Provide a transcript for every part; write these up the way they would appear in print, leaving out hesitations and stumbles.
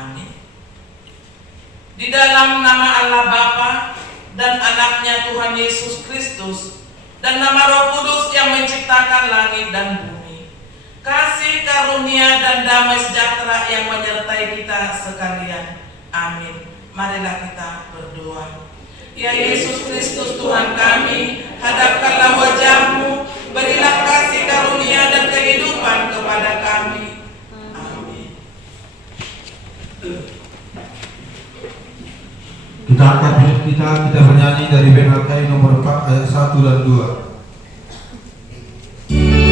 Amin. Di dalam nama Allah Bapa dan anaknya Tuhan Yesus Kristus dan nama Roh Kudus yang menciptakan langit dan bumi, kasih karunia dan damai sejahtera yang menyertai kita sekalian. Amin. Marilah kita berdoa. Ya Yesus Kristus Tuhan kami, hadapkanlah wajah-Mu, berilah kasih karunia dan kehidupan kepada kami. Amin. Kita angkat hidup kita bernyanyi dari BNK nomor 4 ayat 1 dan 2. Amin.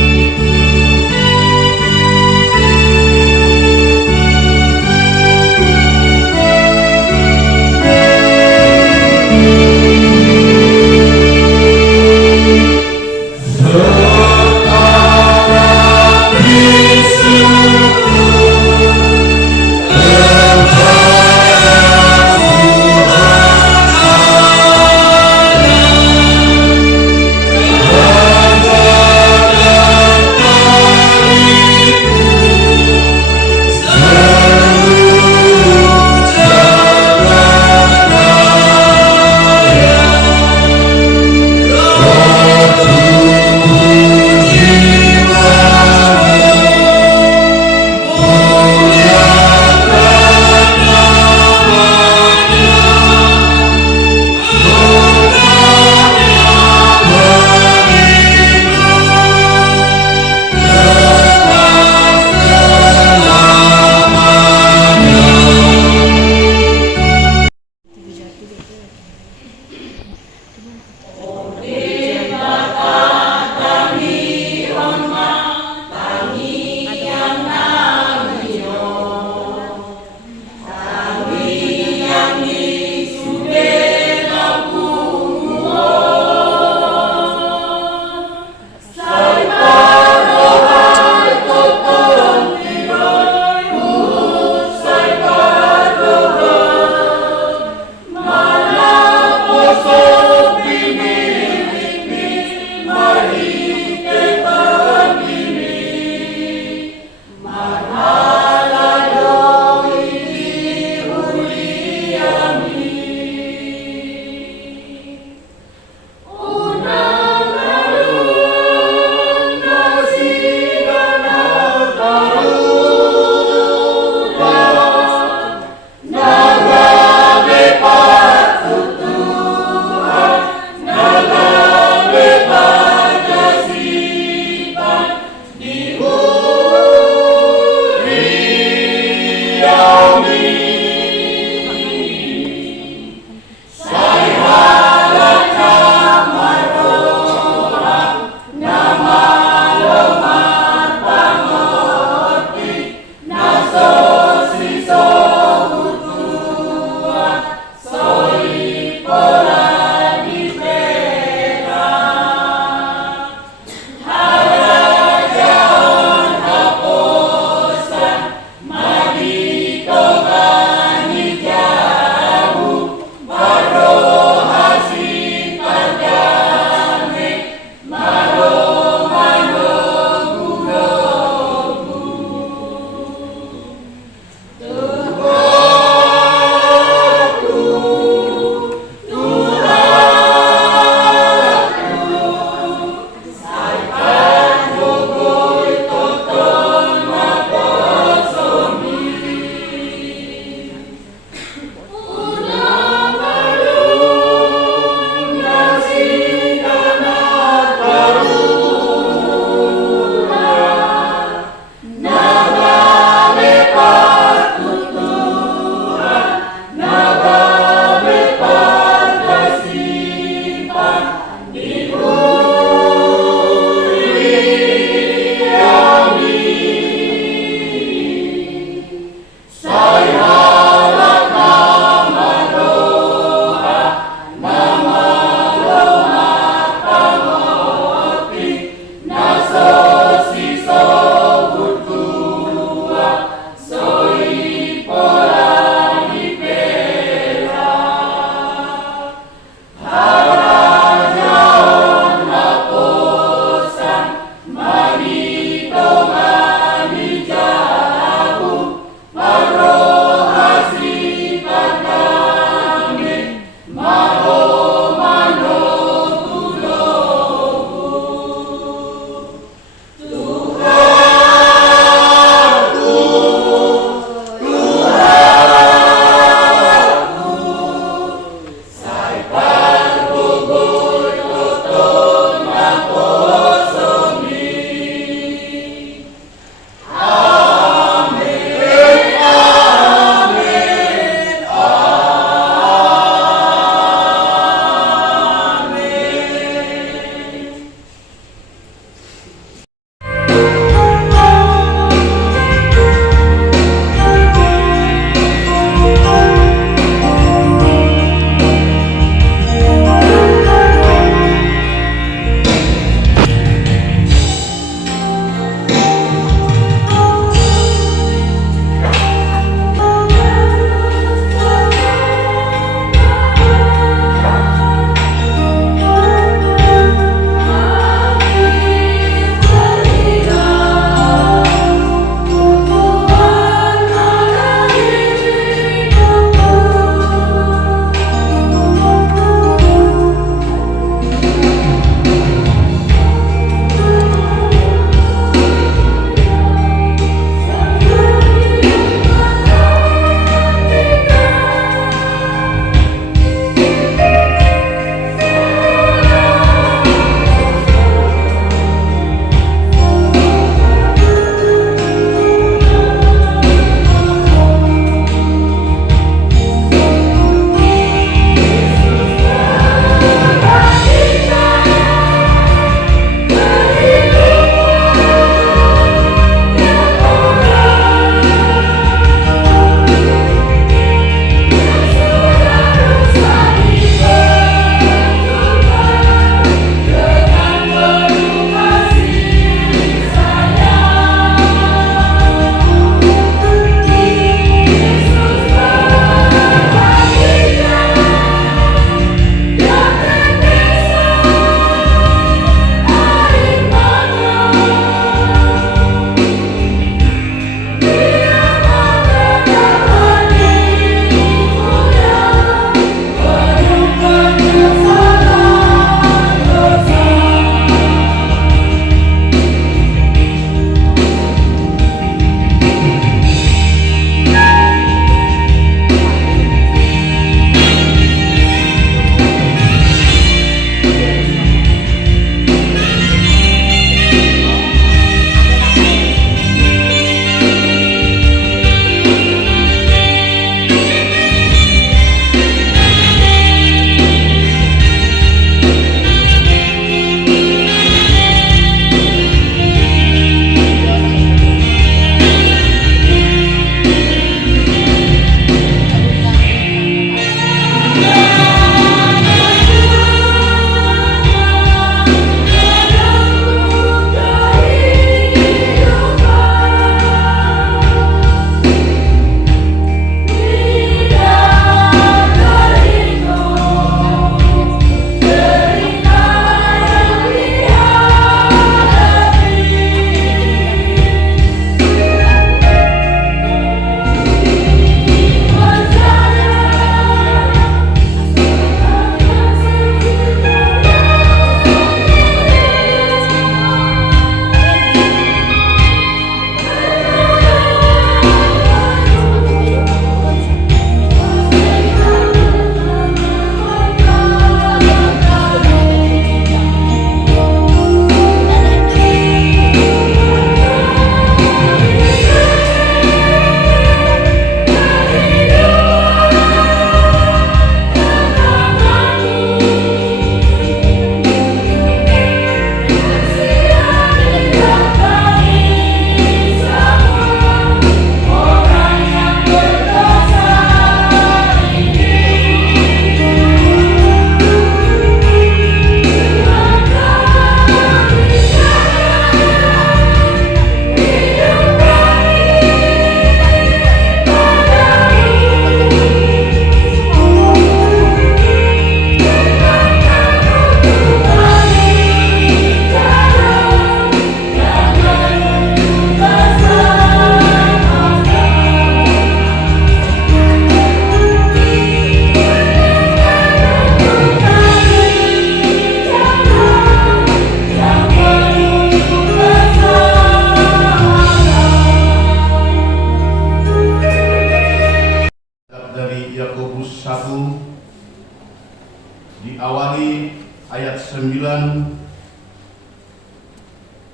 diawali ayat 9,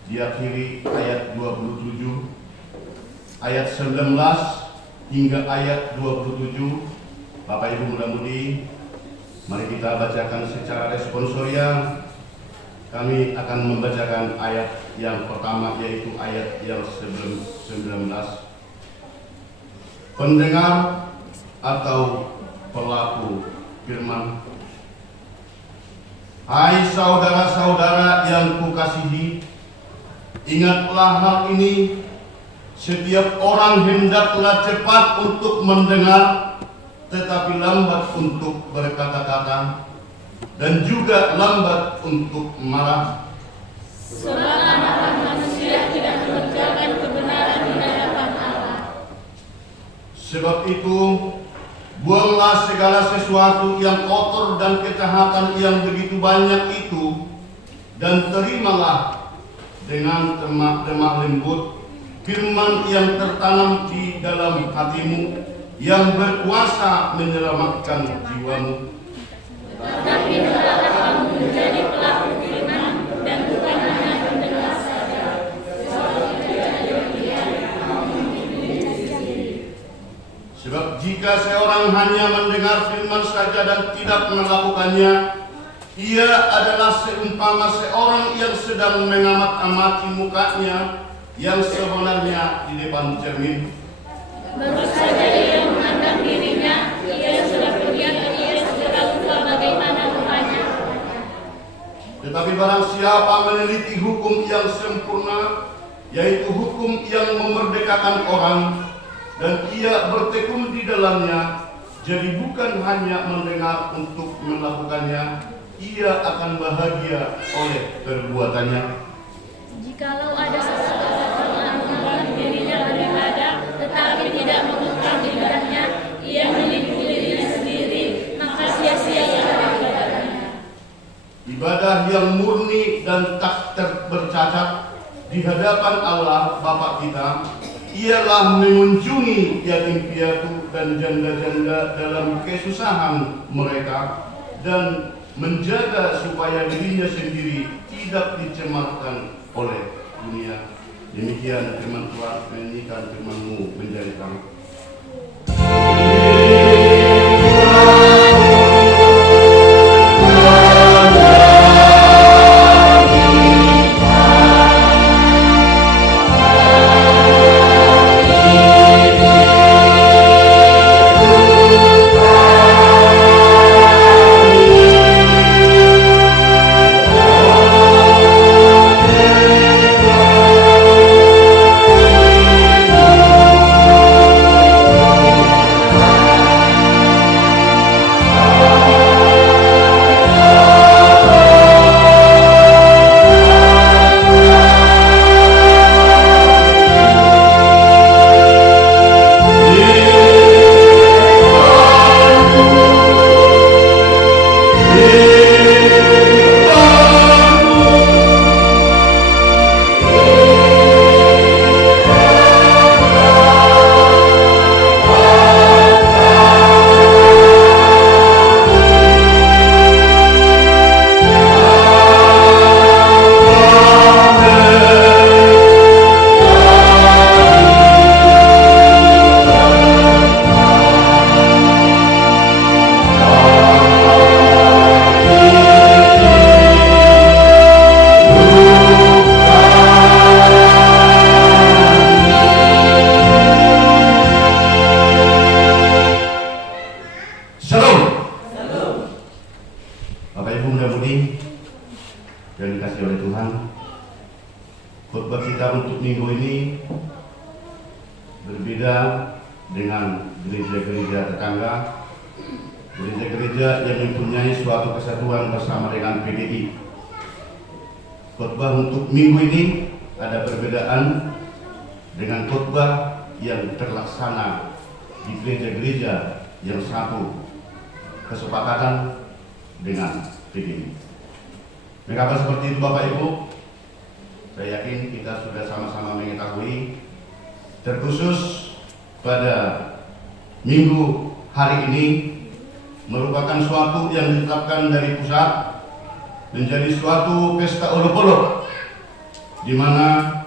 diakhiri ayat 27, ayat 19 hingga ayat 27. Bapak Ibu muda-mudi, mari kita bacakan secara responsoria. Kami akan membacakan ayat yang pertama, yaitu ayat yang 19. Pendengar atau pelaku firman. Hai saudara-saudara yang kukasihi, ingatlah hal ini. Setiap orang hendaklah cepat untuk mendengar, tetapi lambat untuk berkata-kata, dan juga lambat untuk marah. Sebab anak manusia tidak mengerjakan kebenaran di hadapan Allah. Sebab itu, buanglah segala sesuatu yang kotor dan kejahatan yang begitu banyak itu, dan terimalah dengan lemah lembut firman yang tertanam di dalam hatimu, yang berkuasa menyelamatkan jiwamu. Tetapi hendaklah kamu menjadi pelaku firman dan bukan hanya pendengar saja. Sebab jika seorang hanya mendengar firman saja dan tidak melakukannya, ia adalah seumpama seorang yang sedang mengamat-amati mukanya yang sebenarnya di depan cermin. Baru saja ia memandang dirinya, ia sudah pergi dan ia segera lupa bagaimana rupanya. Tetapi barang siapa meneliti hukum yang sempurna, yaitu hukum yang memerdekakan orang, dan ia bertekun di dalamnya, jadi bukan hanya mendengar untuk melakukannya, ia akan bahagia oleh perbuatannya. Jikalau ada seseorang yang menganggap dirinya beribadah, tetapi tidak mengungkap ibadahnya, ia menipu dirinya sendiri, maka sia-sia ibadahnya. Ibadah yang murni dan tak bercacat di hadapan Allah Bapa kita ialah mengunjungi yatim piatu dan janda-janda dalam kesusahan mereka, dan menjaga supaya dirinya sendiri tidak dicemarkan oleh dunia. Demikian firman Tuhan, menyanyikan firman-Mu menjadi terang. Khotbah kita untuk minggu ini berbeda dengan gereja-gereja tetangga, gereja-gereja yang mempunyai suatu kesatuan bersama dengan PDI. Khotbah untuk minggu ini ada perbedaan dengan khotbah yang terlaksana di gereja-gereja yang satu kesepakatan dengan PDI. Mengapa seperti itu Bapak Ibu? Saya yakin kita sudah sama-sama mengetahui, terkhusus pada minggu hari ini merupakan suatu yang ditetapkan dari pusat menjadi suatu pesta olok-olok di mana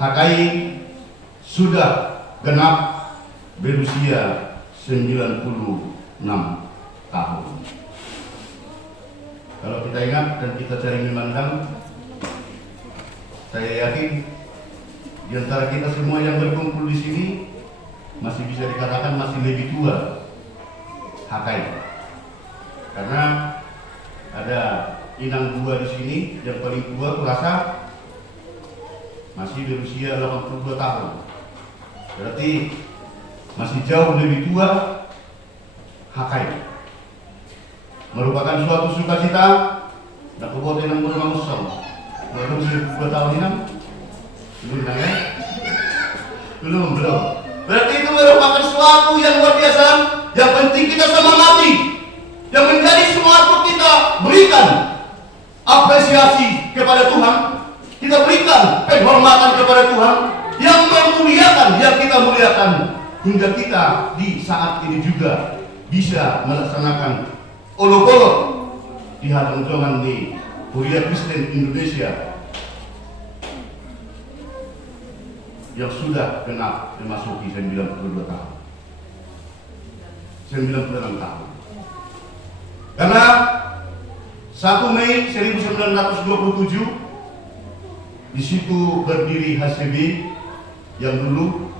HKI sudah genap berusia 96 tahun. Kalau kita ingat dan kita cari memandang, saya yakin di antara kita semua yang berkumpul di sini masih bisa dikatakan masih lebih tua HKI. Karena ada inang dua di sini, yang paling tua kurasa masih berusia 82 tahun. Berarti masih jauh lebih tua HKI. Merupakan suatu sukacita nak kebuat yang bermangsung. Baru 2 tahun ini belum ya? Belum. Berarti itu merupakan suatu yang luar biasa. Yang penting kita semangati. Yang menjadi suatu kita berikan apresiasi kepada Tuhan. Kita berikan penghormatan kepada Tuhan. Yang memuliakan, yang kita muliakan. Hingga kita di saat ini juga bisa melaksanakan olok-olok di hadapan di Kuliah Kristen Indonesia yang sudah genap memasuki 92 tahun. 96 tahun. Karena 1 Mei 1927 di situ berdiri HCB yang dulu,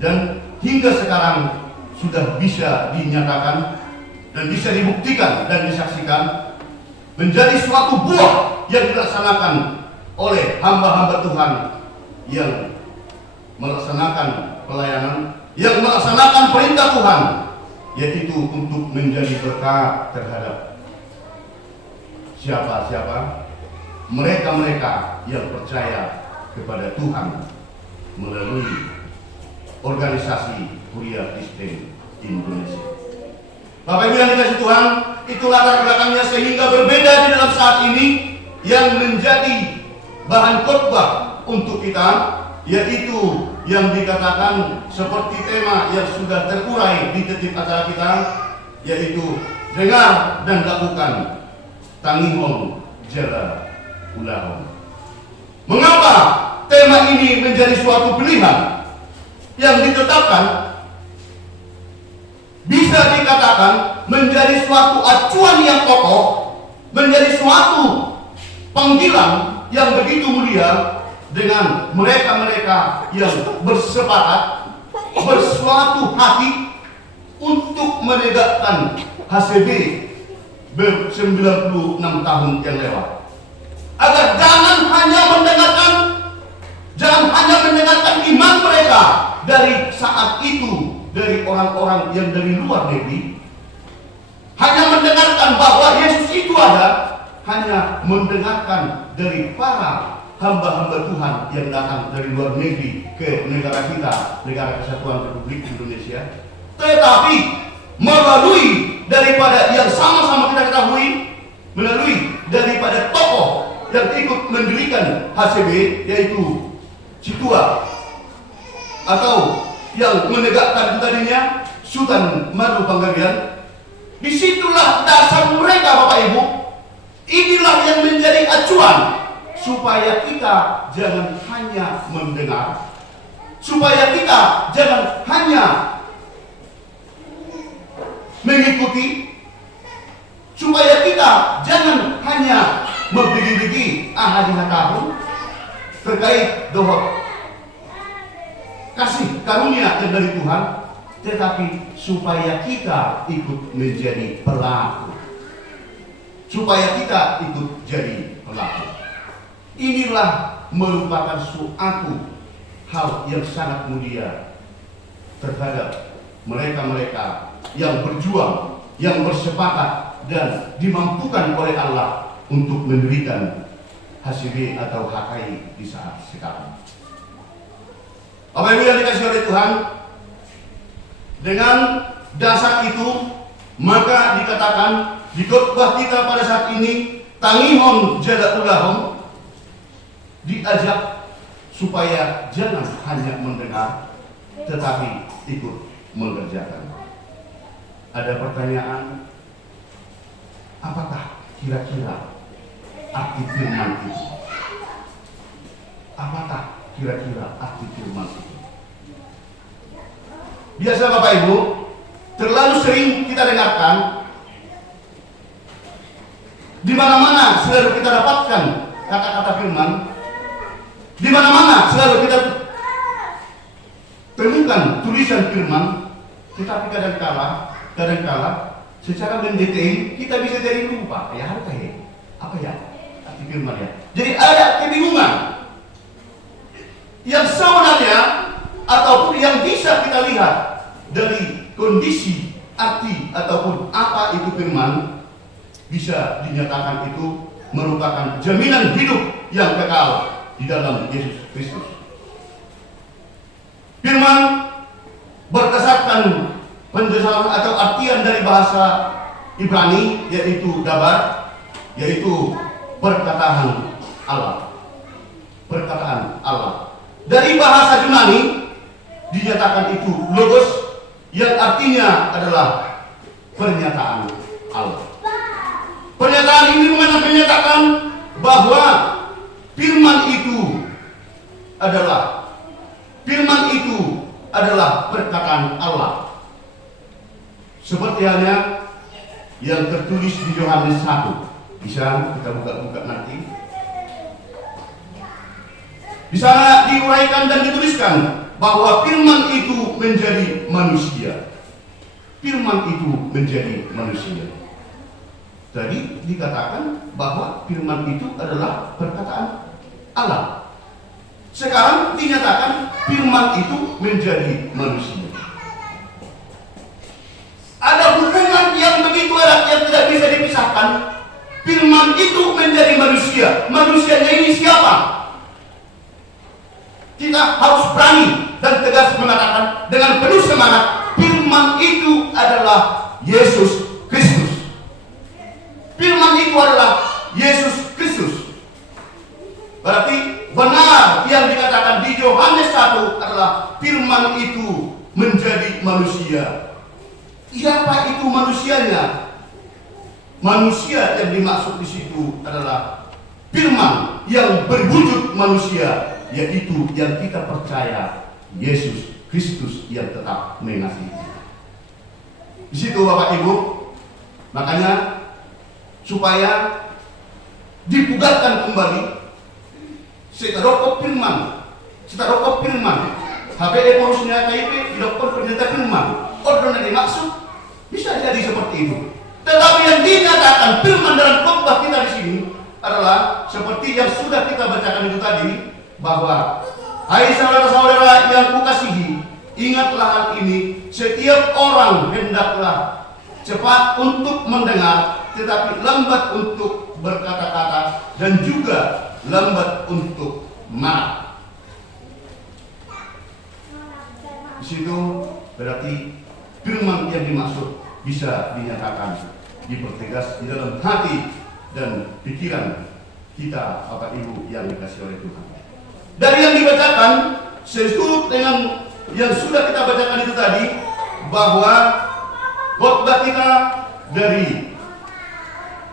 dan hingga sekarang sudah bisa dinyatakan dan bisa dibuktikan dan disaksikan menjadi suatu buah yang dilaksanakan oleh hamba-hamba Tuhan yang melaksanakan pelayanan, yang melaksanakan perintah Tuhan, yaitu untuk menjadi berkat terhadap siapa-siapa? Mereka-mereka yang percaya kepada Tuhan melalui organisasi Kuliah Kristen Indonesia. Bapak Ibu yang dikasihi Tuhan, itu latar belakangnya sehingga berbeda di dalam saat ini yang menjadi bahan khotbah untuk kita, yaitu yang dikatakan seperti tema yang sudah terurai di titik acara kita, yaitu dengar dan lakukan tangihon jala ulahon. Mengapa tema ini menjadi suatu pilihan yang ditetapkan? Bisa dikatakan menjadi suatu acuan yang kokoh, menjadi suatu panggilan yang begitu mulia dengan mereka-mereka yang bersepakat, bersuatu hati untuk menegakkan HCB ber-96 tahun yang lewat. Agar jangan hanya mendengarkan iman mereka dari saat itu, dari orang-orang yang dari luar negeri, hanya mendengarkan bahwa Yesus itu ada, hanya mendengarkan dari para hamba-hamba Tuhan yang datang dari luar negeri ke negara kita, Negara Kesatuan Republik Indonesia, tetapi melalui daripada yang sama-sama kita ketahui, melalui daripada tokoh yang ikut mendirikan HCB, yaitu Citua, atau yang menegakkan tadinya Sultan Madu Panggabean. Disitulah dasar mereka, Bapak Ibu. Inilah yang menjadi acuan supaya kita jangan hanya mendengar, supaya kita jangan hanya mengikuti, supaya kita jangan hanya membegi-begi ahadi tahun terkait doa kasih karunia yang dari Tuhan, tetapi supaya kita ikut menjadi pelaku, supaya kita ikut jadi pelaku. Inilah merupakan suatu hal yang sangat mulia terhadap mereka-mereka yang berjuang, yang bersepakat dan dimampukan oleh Allah untuk mendirikan HCB atau HKI di saat sekarang. Bapak Ibu yang dikasihi oleh Tuhan, dengan dasar itu maka dikatakan di khotbah kita pada saat ini, tangihon jala ulahon, diajak supaya jangan hanya mendengar tetapi ikut mengerjakan. ada pertanyaan, apakah kira-kira arti firman itu? Apakah kira-kira arti firman itu? Biasa Bapak Ibu, terlalu sering kita dengarkan, di mana-mana selalu kita dapatkan kata-kata firman, di mana-mana selalu kita temukan tulisan firman, tetapi kadang-kala secara mendetail kita bisa jadi lupa. Apa ya arti firman ya? Jadi ada kebingungan yang sebenarnya ataupun yang bisa kita lihat dari kondisi arti ataupun apa itu firman, bisa dinyatakan itu merupakan jaminan hidup yang kekal di dalam Yesus Kristus. Firman berdasarkan penjelasan atau artian dari bahasa Ibrani, yaitu dabar, yaitu perkataan Allah. Perkataan Allah. Dari bahasa Yunani dinyatakan itu logos, yang artinya adalah pernyataan Allah. Pernyataan ini menyatakan bahwa firman itu adalah perkataan Allah. Seperti halnya yang tertulis di Yohanes 1. Bisa kita buka-buka nanti. Di sana diuraikan dan dituliskan bahwa firman itu menjadi manusia. Firman itu menjadi manusia. Tadi dikatakan bahwa firman itu adalah perkataan Allah. Sekarang dinyatakan firman itu menjadi manusia. Ada hubungan yang begitu erat yang tidak bisa dipisahkan. Firman itu menjadi manusia. Manusianya ini siapa? Kita harus berani dan tegas mengatakan dengan penuh semangat, firman itu adalah Yesus Kristus. Firman itu adalah Yesus Kristus. Berarti benar yang dikatakan di Yohanes 1 adalah firman itu menjadi manusia. Siapa itu manusianya? Manusia yang dimaksud di situ adalah firman yang berwujud manusia, yaitu yang kita percaya Yesus Kristus yang tetap mengasihi. Di situ Bapak Ibu, makanya supaya dibugarkan kembali seterokop firman, HPE pengurusnya KIP dilakukan perintah firman. Order yang dimaksud bisa jadi seperti itu. Tetapi yang dinyatakan firman dalam khotbah kita di sini adalah seperti yang sudah kita bacakan itu tadi, bahwa hai saudara-saudara yang kukasihi, ingatlah hal ini, setiap orang hendaklah cepat untuk mendengar, tetapi lambat untuk berkata-kata, dan juga lambat untuk marah. Di situ berarti firman yang dimaksud bisa dinyatakan, dipertegas di dalam hati dan pikiran kita, Bapak Ibu yang dikasihi oleh Tuhan. Dari yang dibacakan, sesuai dengan yang sudah kita bacakan itu tadi, bahwa khotbah kita dari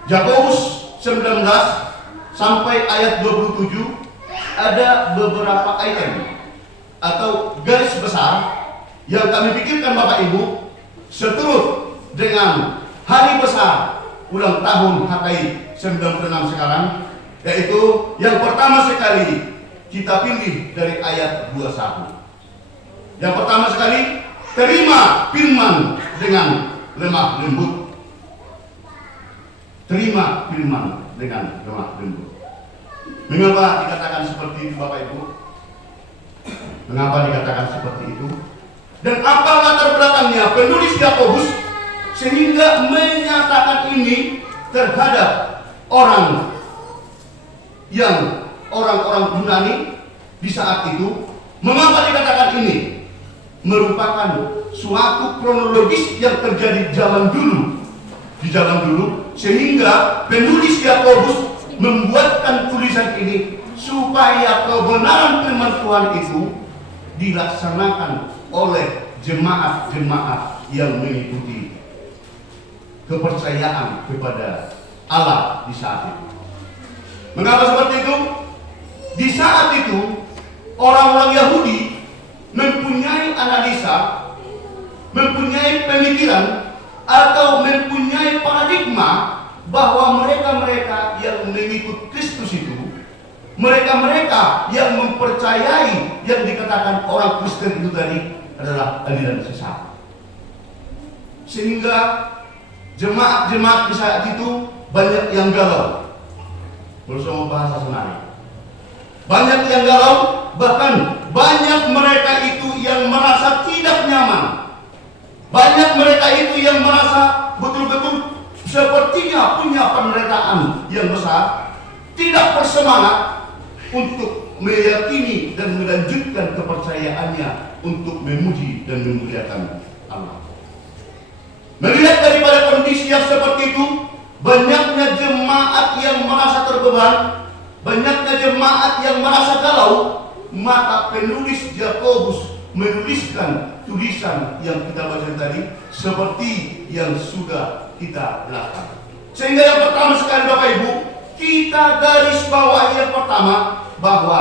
Yakobus 19 sampai ayat 27 ada beberapa item atau garis besar yang kami pikirkan Bapak Ibu seturut dengan hari besar ulang tahun HKI 96 sekarang, yaitu yang pertama sekali kita pilih dari ayat 21. Yang pertama sekali, terima firman dengan lemah lembut. Terima firman dengan lemah lembut. Mengapa dikatakan seperti itu Bapak Ibu? Mengapa dikatakan seperti itu? Dan apa latar belakangnya penulis Yakobus sehingga menyatakan ini terhadap orang Yunani di saat itu? Mengapa dikatakan ini? Merupakan suatu kronologis yang terjadi di zaman dulu, sehingga penulis Yakobus membuatkan tulisan ini supaya kebenaran firman Tuhan itu dilaksanakan oleh jemaat-jemaat yang mengikuti kepercayaan kepada Allah di saat itu. Mengapa seperti itu? Di saat itu orang-orang Yahudi mempunyai analisa, mempunyai pemikiran atau mempunyai paradigma bahwa mereka-mereka yang mengikut Kristus itu, mereka-mereka yang mempercayai yang dikatakan orang Kristen itu tadi adalah aliran sesat. Sehingga jemaat-jemaat di saat itu banyak yang galau. Bersama bahasa Senayan. Banyak yang galau, bahkan banyak mereka itu yang merasa tidak nyaman. Banyak mereka itu yang merasa betul-betul sepertinya punya penderitaan yang besar, tidak bersemangat untuk meyakini dan melanjutkan kepercayaannya untuk memuji dan memuliakan Allah. Melihat daripada kondisi yang seperti itu, banyaknya jemaat yang merasa terbeban, banyaknya jemaat yang merasa galau, maka penulis Yakobus menuliskan tulisan yang kita baca tadi seperti yang sudah kita jelaskan. Sehingga yang pertama sekali Bapak Ibu, kita garis bawahi yang pertama bahwa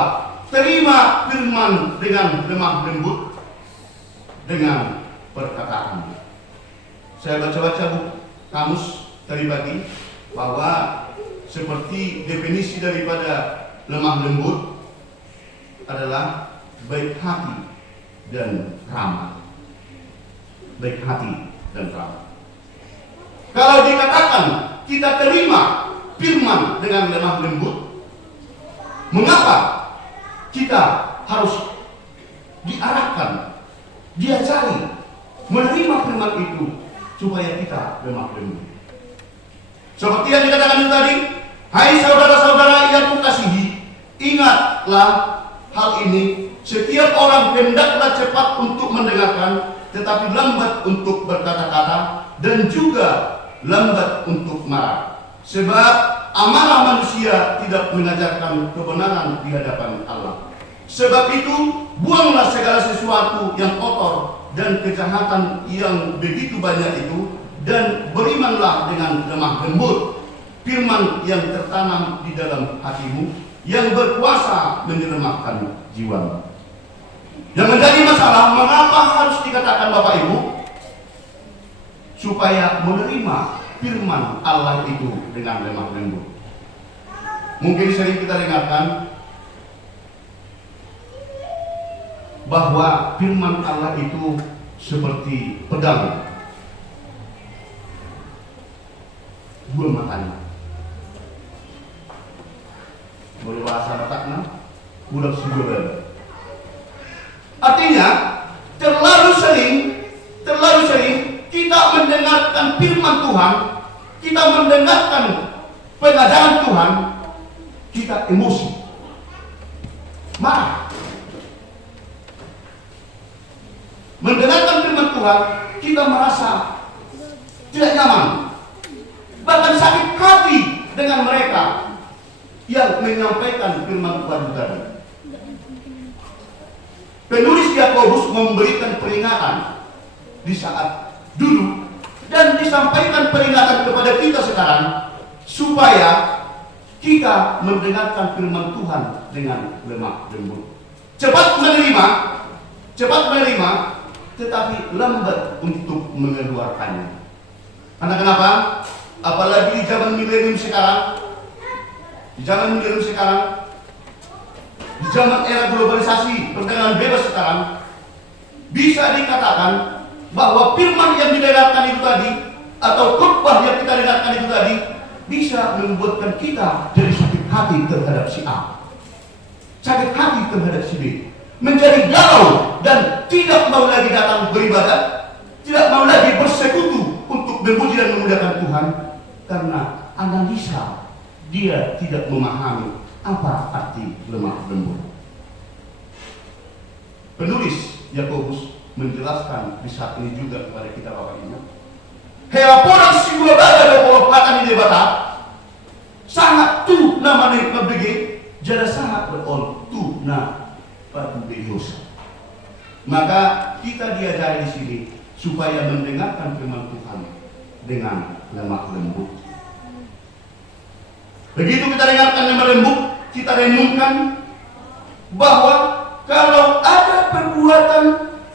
terima firman dengan lemah lembut dengan perkataan. Saya baca-baca buku kamus tadi pagi bahwa seperti definisi daripada lemah lembut adalah baik hati dan ramah. Baik hati dan ramah. Kalau dikatakan kita terima firman dengan lemah lembut, mengapa kita harus diarahkan, diajari menerima firman itu supaya kita lemah lembut? Seperti yang dikatakan itu tadi, hai saudara-saudara yang kukasihi, ingatlah hal ini. Setiap orang hendaklah cepat untuk mendengarkan, tetapi lambat untuk berkata-kata, dan juga lambat untuk marah. Sebab amarah manusia tidak mengajarkan kebenaran di hadapan Allah. Sebab itu, buanglah segala sesuatu yang kotor dan kejahatan yang begitu banyak itu, dan berimanlah dengan lemah lembut firman yang tertanam di dalam hatimu, yang berkuasa menyelamatkan jiwamu. Yang menjadi masalah, mengapa harus dikatakan Bapak Ibu? Supaya menerima firman Allah itu dengan lemah lembut. Mungkin sering kita dengarkan bahwa firman Allah itu seperti pedang dua matanya. Boleh bahasa Batakna, budak sugada. Artinya terlalu sering kita mendengarkan firman Tuhan, kita mendengarkan pengajaran Tuhan, kita emosi, marah. Mendengarkan firman Tuhan, kita merasa tidak nyaman, bahkan sakit hati dengan mereka yang menyampaikan firman Tuhan tadi. Penulis Yakobus memberikan peringatan di saat dulu dan disampaikan peringatan kepada kita sekarang supaya kita mendengarkan firman Tuhan dengan lemah lembut. Cepat menerima, tetapi lambat untuk mengeluarkannya. Karena kenapa? Apalagi di zaman milenium sekarang, di zaman era globalisasi, perdagangan bebas sekarang, bisa dikatakan bahwa firman yang didengarkan itu tadi, atau khotbah yang kita dengarkan itu tadi, bisa membuatkan kita jadi sakit hati terhadap si A, sakit hati terhadap si B, menjadi galau dan tidak mau lagi datang beribadah, tidak mau lagi bersekutu untuk memuji dan memuliakan Tuhan, karena analisa dia tidak memahami apa arti lemah lembut. Penulis Yakobus menjelaskan di saat ini juga kepada kita Bapak Ibu. Helaporan si gua baga do pelopatan di bata sangat tu namanya mabege jada sangat berol tu na batu berdosa. Maka kita diajari di sini supaya mendengarkan firman Tuhan dengan lemah lembut. Begitu kita dengarkan lemah lembut, kita renungkan bahwa kalau ada perbuatan,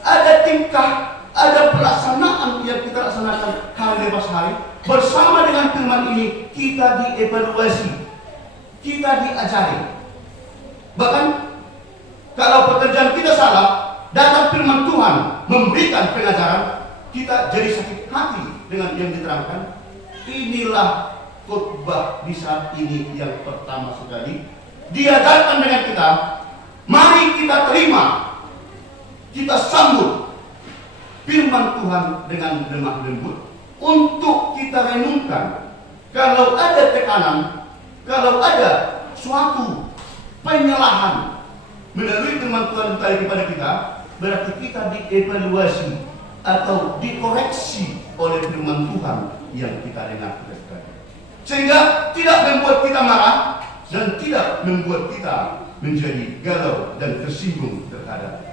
ada tingkah, ada pelaksanaan yang kita laksanakan hari lepas hari, bersama dengan firman ini kita dievaluasi, kita diajari. Bahkan kalau pekerjaan kita salah, datang firman Tuhan memberikan pengajaran, kita jadi sakit hati dengan yang diterangkan. Inilah khotbah di saat ini yang pertama sekali diajarkan dengan kita. Mari kita terima, kita sambut firman Tuhan dengan lemah lembut untuk kita renungkan. Kalau ada tekanan, kalau ada suatu penyalahan melalui firman Tuhan tadi kepada kita, berarti kita dievaluasi atau dikoreksi oleh firman Tuhan yang kita dengar tadi. Sehingga tidak membuat kita marah dan tidak membuat kita menjadi galau dan tersinggung terhadap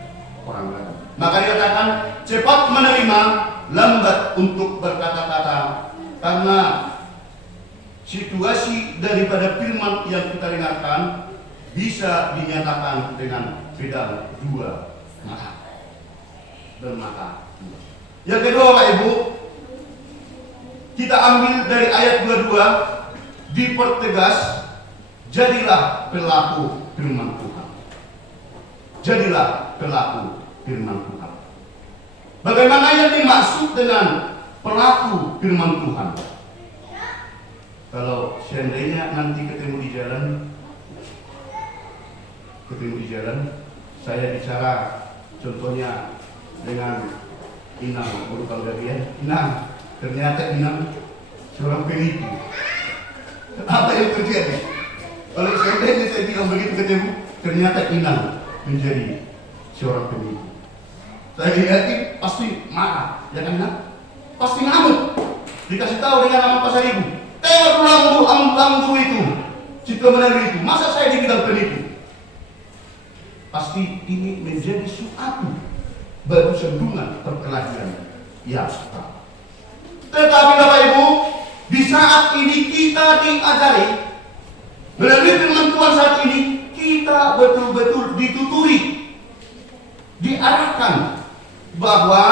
orang lain. Maka dikatakan cepat menerima, lambat untuk berkata-kata, karena situasi daripada firman yang kita dengarkan bisa dinyatakan dengan pedang dua mata. Bermata. Yang kedua, Bapak Ibu, kita ambil dari ayat 22, dipertegas, jadilah pelaku firman Tuhan. Jadilah pelaku firman Tuhan. Bagaimana yang dimaksud dengan pelaku firman Tuhan? Kalau seandainya nanti ketemu di jalan, saya bicara contohnya dengan Inang, bukan bagian Inang, ternyata Inang seorang penipu. Apa yang terjadi? Kalau seandainya saya bilang begitu ketemu, ternyata Inang menjadi seorang penipu. Saya yakin pasti marah, ya kan Inang? Pasti ngamuk. Dikasih tahu dengan nama pasal ibu. Tengok lambu itu, Citra Menari itu. Masa saya dibilang penipu? Pasti ini menjadi suatu batu sandungan perkelahian yang sama. Tetapi Bapak Ibu, di saat ini kita diajari melalui firman Tuhan saat ini, kita betul-betul dituturi, diarahkan bahwa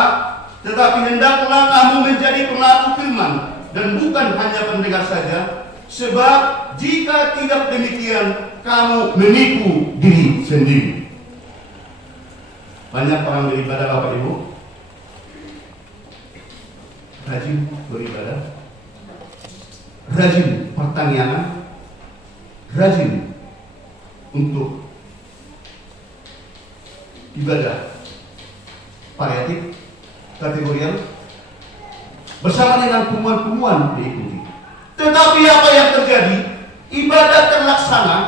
tetapi hendaklah kamu menjadi pelaku firman dan bukan hanya pendengar saja, sebab jika tidak demikian kamu menipu diri sendiri. Banyak orang beribadah Bapak Ibu, rajin beribadah, rajin pertanian, rajin untuk ibadah pariatif, kategorial, bersama dengan pengumuman diikuti. Tetapi apa yang terjadi? Ibadah terlaksana,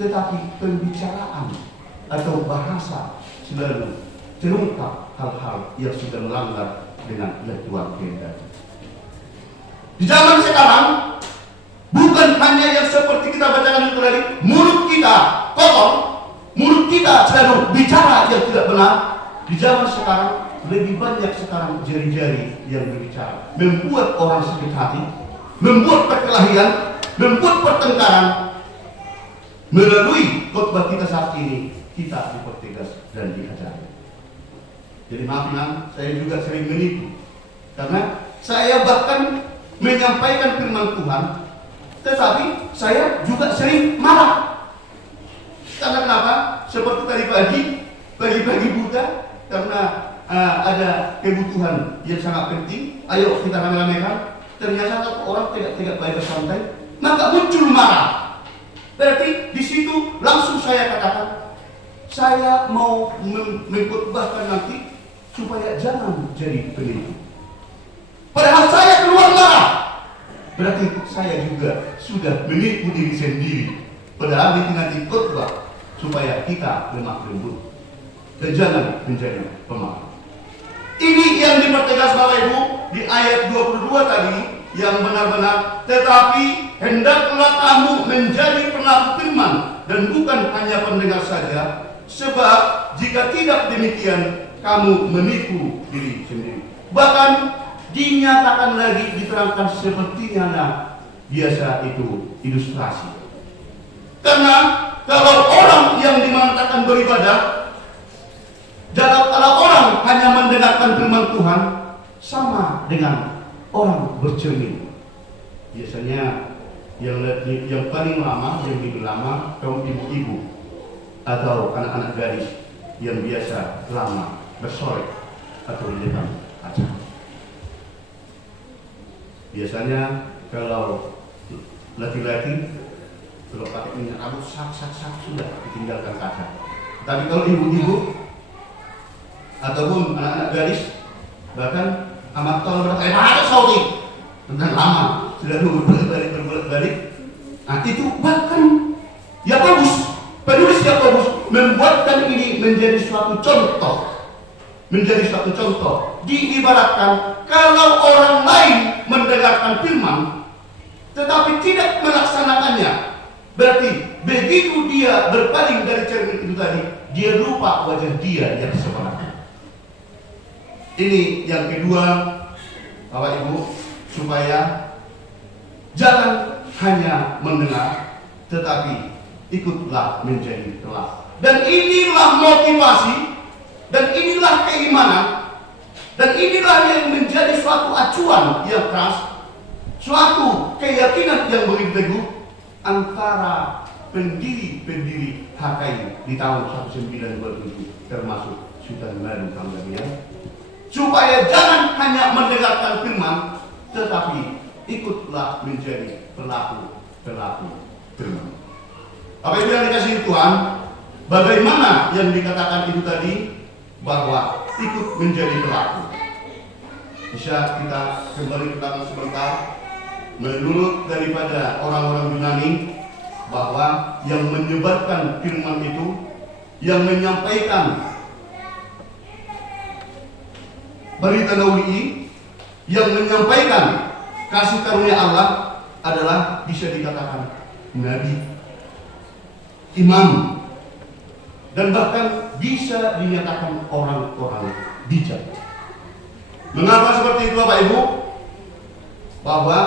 tetapi pembicaraan atau bahasa selalu terungkap hal-hal yang sudah melanggar dengan Tuhan kehendak. Di zaman sekarang bukan hanya yang seperti kita bacakan itu tadi, mulut kita kotor, mulut kita selalu bicara yang tidak benar. Di zaman sekarang lebih banyak sekarang jari-jari yang berbicara, membuat orang sakit hati, membuat perkelahian, membuat pertengkaran. Melalui khotbah kita saat ini, kita dipertegas dan diajari. Jadi maaf Inang, saya juga sering menipu, karena saya bahkan menyampaikan firman Tuhan, tetapi saya juga sering marah. Karena kenapa? Seperti tadi pagi buta, karena ada kebutuhan yang sangat penting, ayo kita rame-ramekan. Ternyata orang tidak baik bersantai, maka muncul marah. Berarti di situ langsung saya katakan, saya mau mengkhotbahkan nanti supaya jangan jadi penipu. Padahal saya keluar marah, berarti saya juga sudah menipu diri sendiri. Padahal itu nanti khotbah supaya kita lemah lembut dan jangan menjadi pemarah. Ini yang dipertegas Bapak Ibu di ayat 22 tadi, yang benar-benar, tetapi hendaklah kamu menjadi pelaku firman dan bukan hanya pendengar saja, sebab jika tidak demikian kamu menipu diri sendiri. Bahkan dinyatakan lagi, diterangkan sepertinya biasa itu ilustrasi. Karena kalau orang yang dimatakan beribadah, kalau orang hanya mendengarkan firman Tuhan, sama dengan orang bercermin. Biasanya yang paling lama, yang lebih lama, kaum ibu-ibu atau anak-anak gadis yang biasa lama bersolek atau di depan kaca. Biasanya kalau laki-laki kalau pakai minyak rambut sak sudah ditinggalkan kaca. Tapi kalau ibu-ibu ataupun anak-anak gadis, bahkan amat tol berkata saudi tentang lama sudah berbolak-balik. Nah itu bahkan Yakobus, penulis Yakobus membuatkan ini menjadi suatu contoh. Diibaratkan kalau orang lain mendengarkan firman tetapi tidak melaksanakannya, berarti begitu dia berpaling dari cermin itu tadi, dia lupa wajah dia yang sebenarnya. Ini yang kedua, Bapak Ibu, supaya jangan hanya mendengar tetapi ikutlah menjadi telak. Dan inilah motivasi, dan inilah keimanan, dan inilah yang menjadi suatu acuan yang keras, suatu keyakinan yang begitu teguh antara pendiri-pendiri HKI di tahun 1927 termasuk Sultan Baru Pangdamian, supaya jangan hanya mendengarkan firman tetapi ikutlah menjadi pelaku firman. Apa itu yang dikasih Tuhan? Bagaimana yang dikatakan itu tadi, bahwa ikut menjadi pelaku. Bisa kita kembali ke belakang sebentar. Menurut daripada orang-orang Yunani, bahwa yang menyebarkan firman itu, yang menyampaikan berita nawi, yang menyampaikan kasih karunia Allah adalah bisa dikatakan nabi, imam, dan bahkan bisa dinyatakan orang-orang bijak. Mengapa seperti itu Bapak Ibu? Bahwa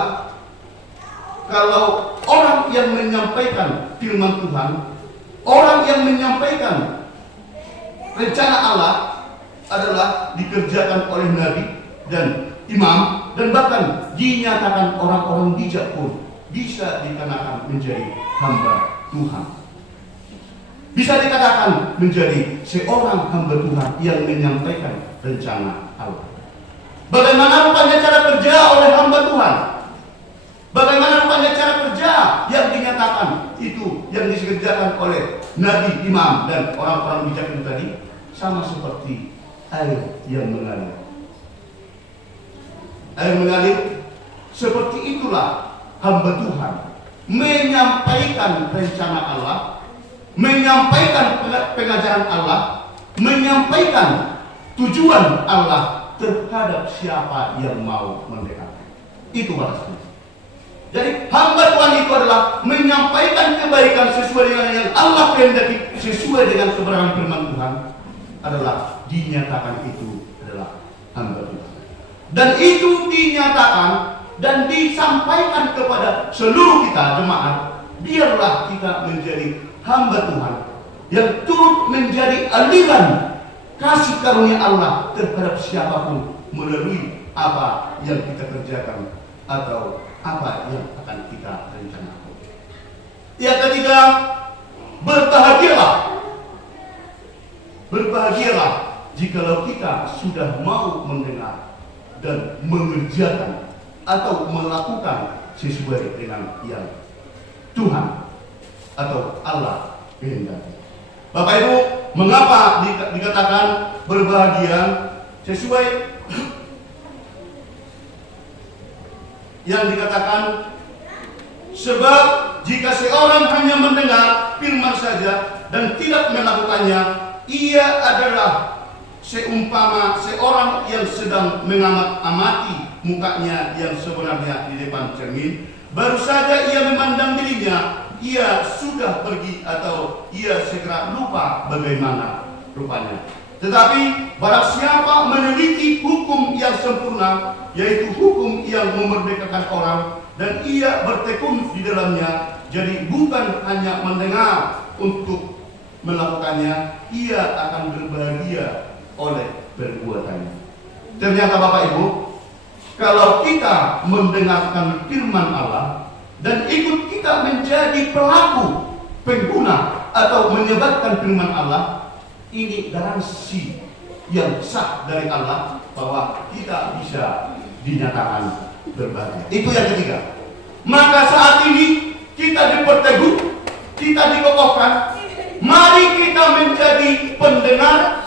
kalau orang yang menyampaikan firman Tuhan, orang yang menyampaikan rencana Allah adalah dikerjakan oleh nabi dan imam, dan bahkan dinyatakan orang-orang bijak pun bisa dikatakan menjadi hamba Tuhan. Bisa dikatakan menjadi seorang hamba Tuhan yang menyampaikan rencana Allah. Bagaimana rupanya cara kerja oleh hamba Tuhan? Bagaimana rupanya cara kerja yang dinyatakan itu, yang dikerjakan oleh nabi, imam, dan orang-orang bijak itu tadi? Sama seperti air yang mengalir. Air mengalir, seperti itulah hamba Tuhan menyampaikan rencana Allah, menyampaikan pengajaran Allah, menyampaikan tujuan Allah terhadap siapa yang mau mendekat. Itu balasnya. Jadi hamba Tuhan itu adalah menyampaikan kebaikan sesuai dengan yang Allah kehendaki, sesuai dengan kebenaran firman Tuhan, adalah dinyatakan itu adalah hamba Tuhan. Dan itu dinyatakan dan disampaikan kepada seluruh kita jemaat, biarlah kita menjadi hamba Tuhan yang turut menjadi aliran kasih karunia Allah terhadap siapapun melalui apa yang kita kerjakan atau apa yang akan kita rencanakan. Yang ketiga, berbahagialah jikalau kita sudah mau mendengar dan mengerjakan atau melakukan sesuai dengan yang Tuhan atau Allah kehendaki. Bapak Ibu, mengapa dikatakan berbahagia? Sesuai yang dikatakan, sebab jika seorang hanya mendengar firman saja dan tidak melakukannya, ia adalah seumpama seorang yang sedang mengamati mukanya yang sebenarnya di depan cermin. Baru saja ia memandang dirinya, ia sudah pergi atau ia segera lupa bagaimana rupanya. Tetapi barang siapa meneliti hukum yang sempurna, yaitu hukum yang memerdekakan orang, dan ia bertekun di dalamnya, jadi bukan hanya mendengar untuk melakukannya, ia akan berbahagia oleh perbuatannya. Ternyata Bapak Ibu, kalau kita mendengarkan firman Allah dan ikut kita menjadi pelaku, pengguna atau menyebarkan firman Allah, ini garansi yang sah dari Allah bahwa kita bisa dinyatakan berbahagia. Itu yang ketiga. Maka saat ini kita diperteguh, kita dikokohkan, mari kita menjadi pendengar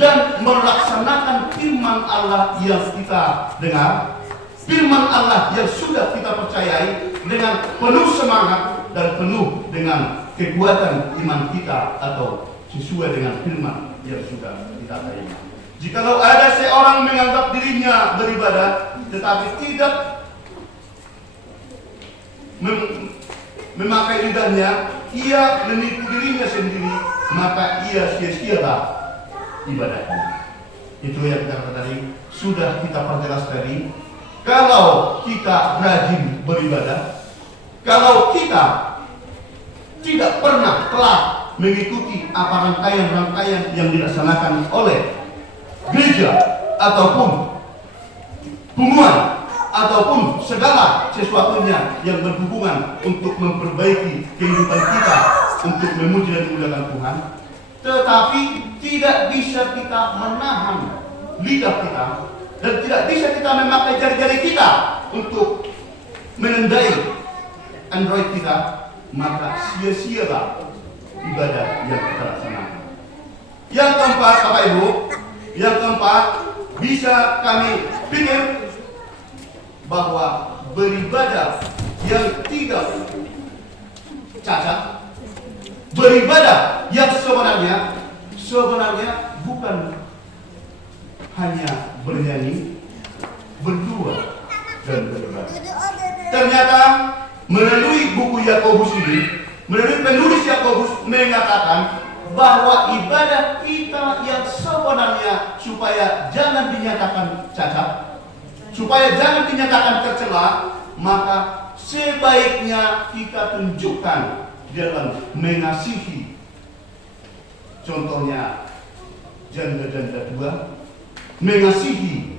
dan melaksanakan firman Allah yang kita dengar, firman Allah yang sudah kita percayai dengan penuh semangat dan penuh dengan kekuatan iman kita atau sesuai dengan firman yang sudah kita terima. Jikalau ada seorang menganggap dirinya beribadah tetapi tidak memakai lidahnya, ia menipu dirinya sendiri, maka ia sia-sialah ibadahnya. Itu yang kita kata tadi, sudah kita perjelas tadi. Kalau kita rajin beribadah, kalau kita tidak pernah telah mengikuti apa rangkaian-rangkaian yang dilaksanakan oleh gereja ataupun pengumuman ataupun segala sesuatunya yang berhubungan untuk memperbaiki kehidupan kita untuk memuji dan memuliakan Tuhan, tetapi tidak bisa kita menahan lidah kita dan tidak bisa kita memakai jari-jari kita untuk menendai Android kita, maka sia-sialah ibadah yang kita laksanakan. Yang keempat, Bapak Ibu, yang keempat, bisa kami pikir bahwa beribadah yang tidak cacat, beribadah yang sebenarnya bukan hanya bernyanyi, berdua dan beribadah. Ternyata melalui buku Yakobus ini, melalui penulis Yakobus mengatakan bahwa ibadah kita yang sebenarnya supaya jangan dinyatakan cacat, supaya jangan dinyatakan tercela, maka sebaiknya kita tunjukkan dalam mengasihi. Contohnya janda-janda dua, mengasihi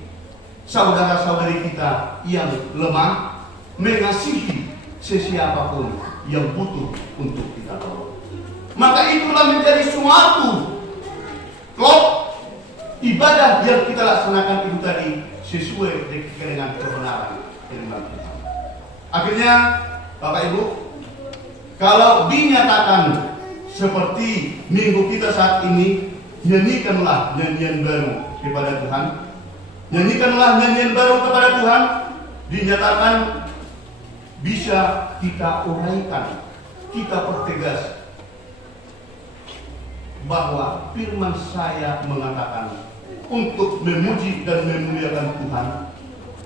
saudara-saudari kita yang lemah, mengasihi sesiapapun yang butuh untuk kita tolong. Maka itulah menjadi suatu klop ibadah yang kita laksanakan itu tadi sesuai dengan kebenaran firman Tuhan. Akhirnya Bapak Ibu, kalau dinyatakan seperti minggu kita saat ini, nyanyikanlah nyanyian baru kepada Tuhan, nyanyikanlah nyanyian baru kepada Tuhan, dinyatakan bisa kita uraikan, kita pertegas bahwa firman saya mengatakan untuk memuji dan memuliakan Tuhan,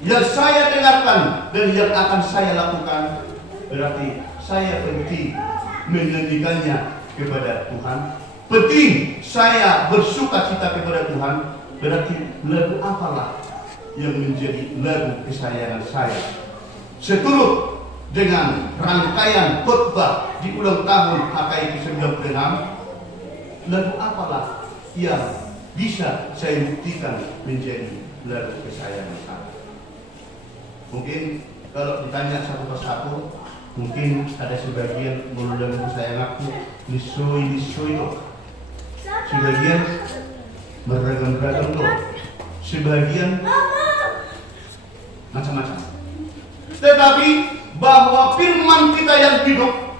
yang saya dengarkan dan yang akan saya lakukan, berarti saya penting menyanyikannya kepada Tuhan, penting saya bersuka cita kepada Tuhan. Berarti lagu apalah yang menjadi lagu kesayangan saya seturut dengan rangkaian khotbah di ulang tahun HKI ke-96, lagu apalah yang bisa saya buktikan menjadi lagu kesayangan saya. Mungkin kalau ditanya satu persatu, mungkin ada sebagian lagu kesayanganku nisoi loh, sebagian beragam-ragam loh, sebagian macam-macam. Tetapi bahwa firman kita yang hidup,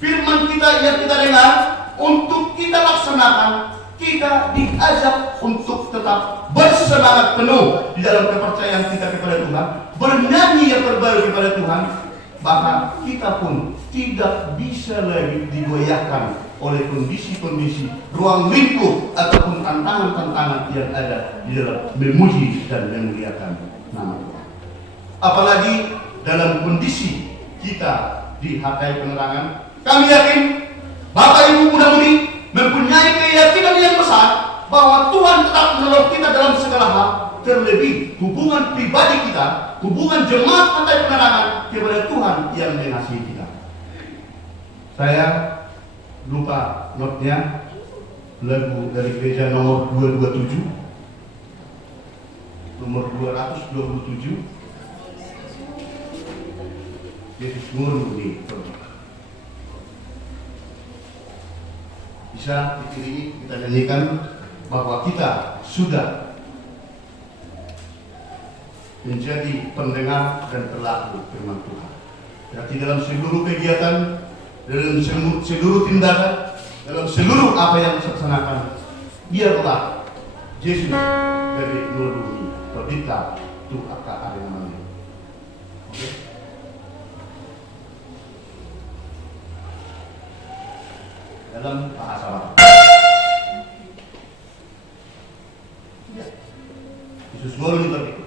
firman kita yang kita dengar, untuk kita laksanakan, kita diajak untuk tetap bersemangat penuh di dalam kepercayaan kita kepada Tuhan, bernyanyi yang terbaru kepada Tuhan. Bahkan kita pun tidak bisa lagi digoyahkan oleh kondisi-kondisi ruang lingkup ataupun tantangan-tantangan yang ada di dalam memuji dan memuliakan nama Tuhan. Apalagi dalam kondisi kita di HKI Penerangan, kami yakin Bapak Ibu muda-mudi mempunyai keyakinan yang besar bahwa Tuhan tetap menolong kita dalam segala hal, terlebih hubungan pribadi kita, hubungan jemaat Pantai Penerangan kepada Tuhan yang mengasihi kita. Saya lupa notnya, lagu dari gereja nomor 227, nomor 227, Yesus murni. Bisa dipilih, kita nyanyikan bahwa kita sudah menjadi pendengar dan pelaku firman Tuhan. Berarti dalam seluruh kegiatan, dalam seluruh tindakan, dalam seluruh apa yang dilaksanakan, biarlah Yesus dari melindungi pendeta itu akan ada namanya. Oke? Dalam bahasa Arab. Yesus melindungi pendeta.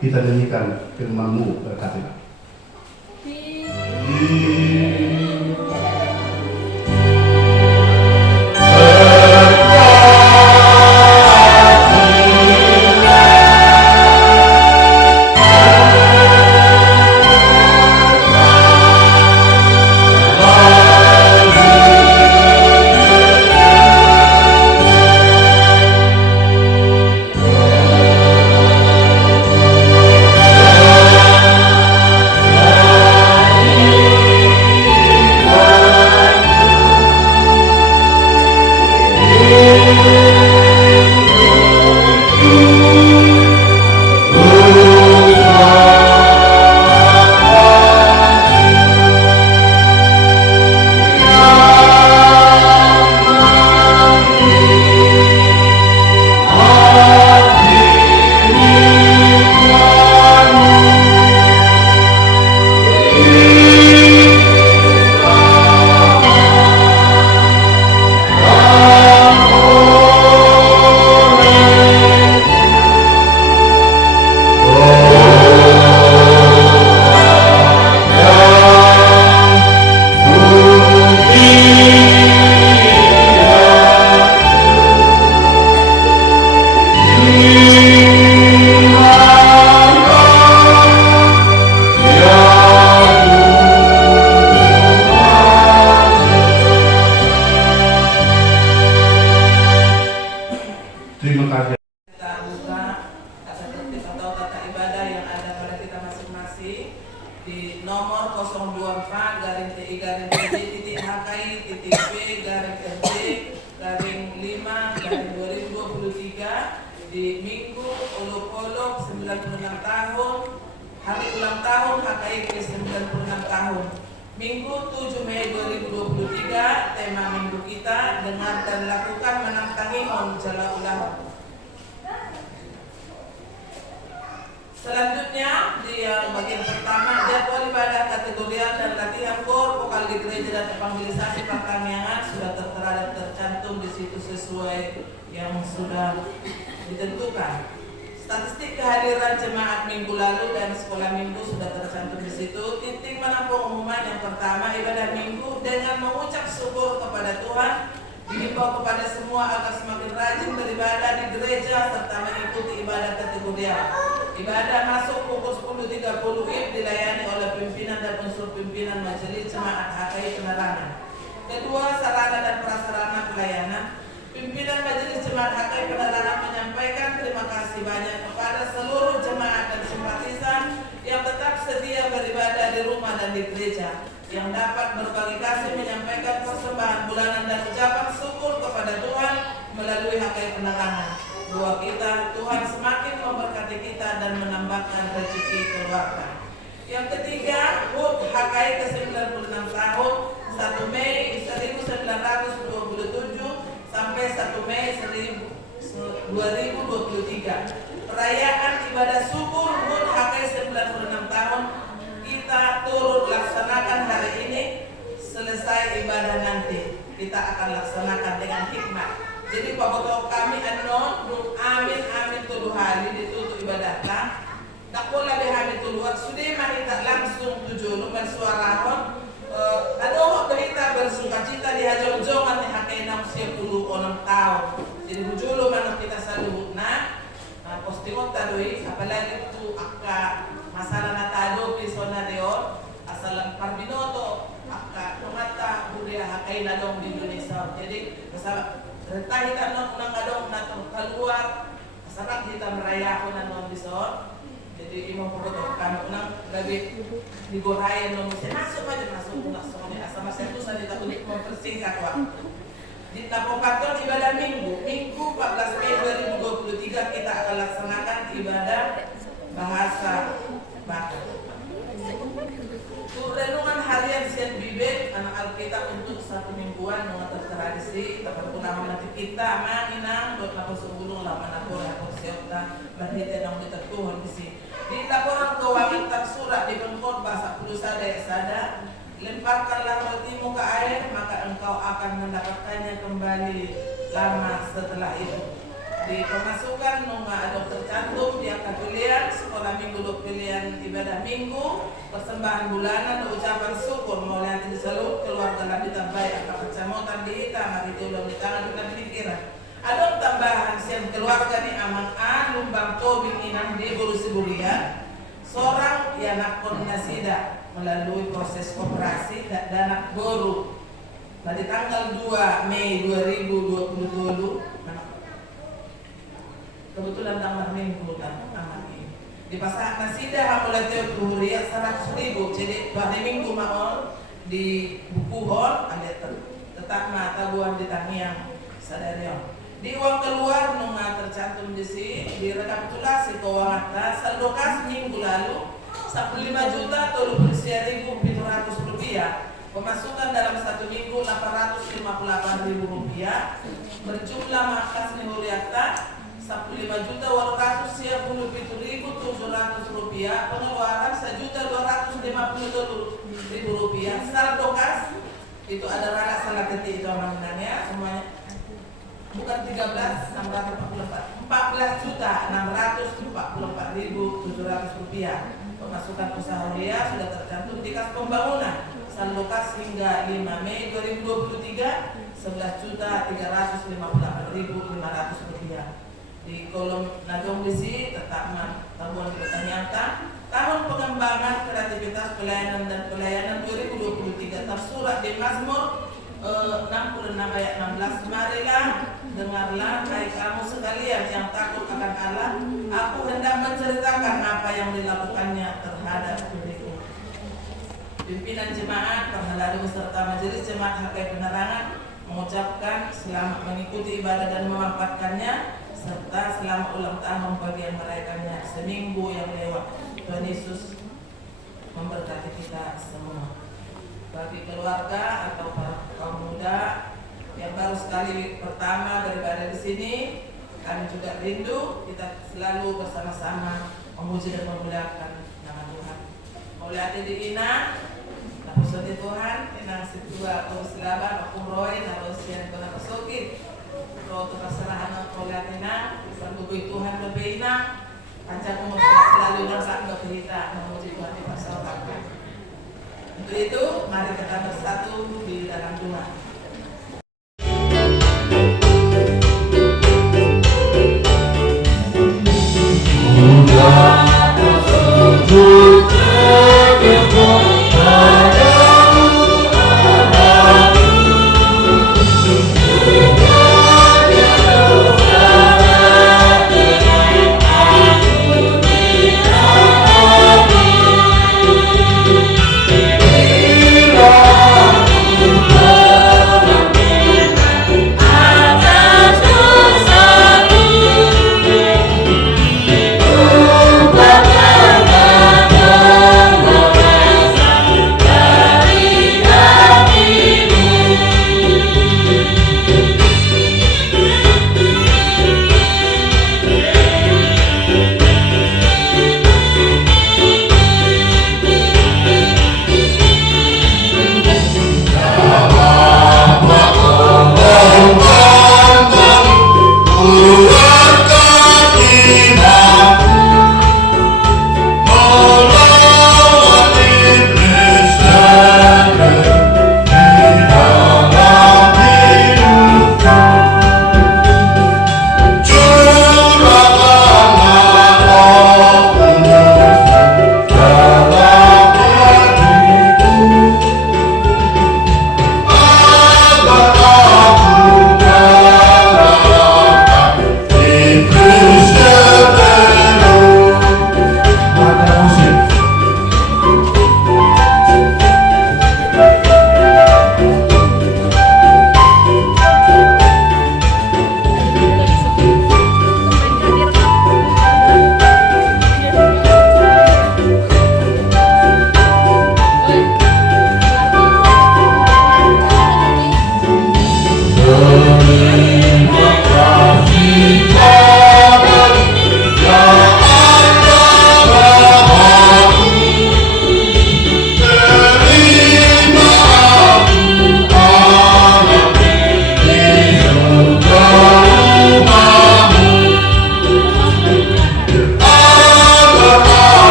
Kita nyanyikan firman-Mu, berkatilah. di Minggu Olok-Olok 96 tahun, hari ulang tahun HKI ke 96 tahun. Minggu 7 Mei 2023, tema minggu kita, dengar dan lakukan menamtangi Om Jala Ulang. Selanjutnya di bagian pertama, jadwal ibadah kategorial dan latihan kor vokal di gereja dan evangelisasi Parahyangan sudah tertera dan tercantum di situ sesuai yang sudah ditentukan. Statistik kehadiran jemaat minggu lalu dan sekolah minggu sudah tercantum di situ. Titik mana pengumuman yang pertama, ibadah minggu dengan mengucap syukur kepada Tuhan, dihimbau kepada semua agar semakin rajin beribadah di gereja serta mengikuti ibadah kategorial. Ibadah masuk pukul 10.30 WIB dilayani oleh pimpinan dan unsur pimpinan Majelis Jemaat HKI Penerangan. Kedua, sarana dan prasarana pelayanan. Pimpinan Majelis Jemaat HKI Penerangan menyampaikan terima kasih banyak kepada seluruh jemaat dan simpatisan yang tetap setia beribadah di rumah dan di gereja, yang dapat berbagi kasih menyampaikan persembahan bulanan dan ucapan syukur kepada Tuhan melalui HKI Penerangan. Doa kita, Tuhan semakin memberkati kita dan menambahkan rezeki keluarga. Yang ketiga, HUT HKI ke-96 tahun, 1 Mei 1927 sampai 1 Mei 2023. Perayaan ibadah syukur HUT HKI 96 tahun kita turut laksanakan hari ini. Selesai ibadah nanti kita akan laksanakan dengan hikmat. Jadi bapak kami anon amin tulu hari ditutup ibadah tak pola behami tuluat sudah mahita langsung tujuh lumen suarahon aduh kita bersukacita di hajong-jongan di HKI 66 tahun. Jadi hujulu mana kita selalu postingot tadoi apalagi itu akka masalah natado pisona deon asalan parbinoto akka mengata budaya HKI nadong di Indonesia. Jadi bersama rentah kita nang adong nato keluar sarat kita merayakan nanon bison. Jadi imam foto kan nang gabi digorayan non masuk aja masuk asal masa itu saya tak unik mempersingkat waktu. Di Tapopaton ibadah minggu 14 Mei 2023 kita akan laksanakan ibadah bahasa Batak. Renungan harian Sian Bibit anak Alkitab untuk satu mingguan dengan tertradisi tepat pulang nanti kita maninang dot lapor sebelum lama lapor siota berhita nang ditertuhon di sini. Di laporan keuangan tersurat di pengkot bahasa Pulusa Daya Sada, lemparkanlah rotimu ke air maka engkau akan mendapatkannya kembali lama setelah itu. Di pemasukan nunga ada tercantum di angka pilihan sekolah minggu dua pilihan ibadah minggu persembahan bulanan dan ucapan syukur mulai nanti diselut keluarga nabi tambahi angka percamotan di hitam hari itu ulang di tangan bukan pikiran. Ada tambahan siang keluarga ni amang lumbang tobing inang di Buru-Siburian seorang yang koordinasida melalui proses koperasi dan dana boru. Pada tanggal 2 Mei 2020 kebetulan tanggal minggu kan amat ini di pasar nasida hamulai teoria 100.000 jadi hari minggu maol di bukuhon ada tetap mata buan di tangiang sadarion di uang keluar nunga tercantum di sini di rekapitulasi keuangan saldo kas minggu lalu 15.033.700 rupiah. Pemasukan dalam satu minggu 858.000 rupiah. Berjumlah makas nihuriata 15.810.700 rupiah. Pengeluaran 1.250.000 rupiah. Saldo kas itu ada rara salah ketik itu namanya semuanya. Bukan 13.644, 14.644.700 rupiah. Pemasukan usaha dia sudah tercantum di kas pembangunan. Saldo kas hingga 5 Mei 2023 11.358.500 rupiah. Di kolom najong bisi tetap tabuhan dipertanyakan tahun pengembangan kreativitas pelayanan dan pelayanan 2023 tersurat di Mazmur 66 ayat 16. Marilah dengarlah hai kamu sekalian yang takut akan Allah, aku hendak menceritakan apa yang dilakukannya terhadap diriku. Pimpinan jemaat, penghalalu serta majelis jemaat HKI Penerangan mengucapkan selamat mengikuti ibadah dan memanfaatkannya. serta selama ulang tahun bagi yang merayakannya seminggu yang lewat. Tuhan Yesus memberkati kita semua. Bagi keluarga atau para kaum muda yang baru sekali pertama beribadah di sini, kami juga rindu kita selalu bersama-sama memuji dan memuliakan nama Tuhan. Mulia di Ina, nama Tuhan Tuhan, inang situa atau silaban, aku roy, naros yang kena kesukit, roh terpasrahan aku lihat Ina, berbui Tuhan lebih Ina, pancak umur selalu merasa bercerita memuji Tuhan di masyarakat. Untuk itu, mari kita bersatu di dalam doa.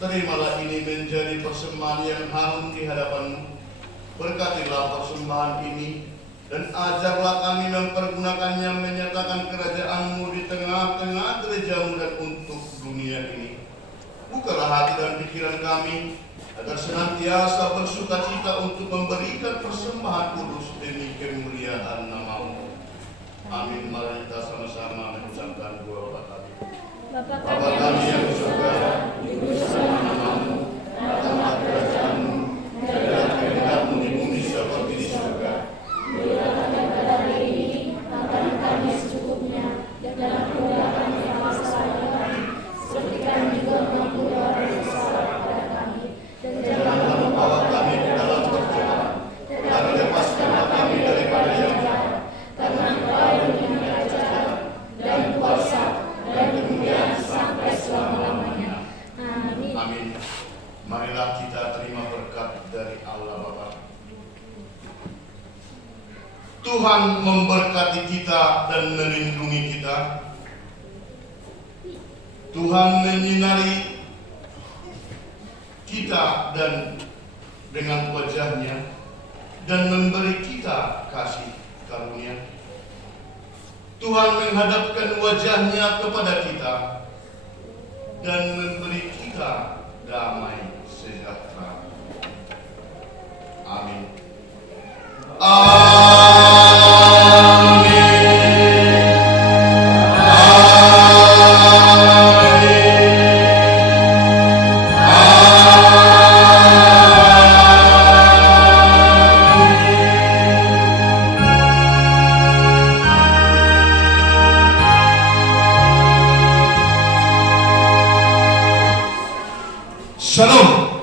Terimalah ini menjadi persembahan yang harum di hadapan-Mu. Berkatilah persembahan ini, dan ajarlah kami mempergunakannya menyatakan kerajaan-Mu di tengah-tengah gereja-Mu dan untuk dunia ini. Bukalah hati dan pikiran kami, agar senantiasa bersuka cita untuk memberikan persembahan kudus demi kemuliaan nama-Mu. Amin. Mari kita sama-sama mengucapkan doa kami. Bapa kami yang di surga, dikuduskanlah nama-Mu, datanglah kerajaan-Mu, jadilah kehendak-Mu di bumi seperti di surga. Berilah kami pada hari ini makanan kami secukupnya, dan ampunilah kami kesalahan kami, seperti kami juga mengampuni orang yang bersalah kepada kami. Dan janganlah membawa kami ke dalam pencobaan, dan lepaskanlah kami daripada yang jahat, karena Engkau yang punya kerajaan dan kuasa dan kemuliaan sampai selama-lamanya. Amin. Amin. Marilah kita terima berkat dari Allah Bapa. Tuhan memberkati kita dan melindungi kita. Tuhan menyinari kita dan dengan wajahnya dan memberi kita kasih karunia. Tuhan menghadapkan wajahnya kepada kita dan memberi kita damai sejahtera. Amin. Shalom.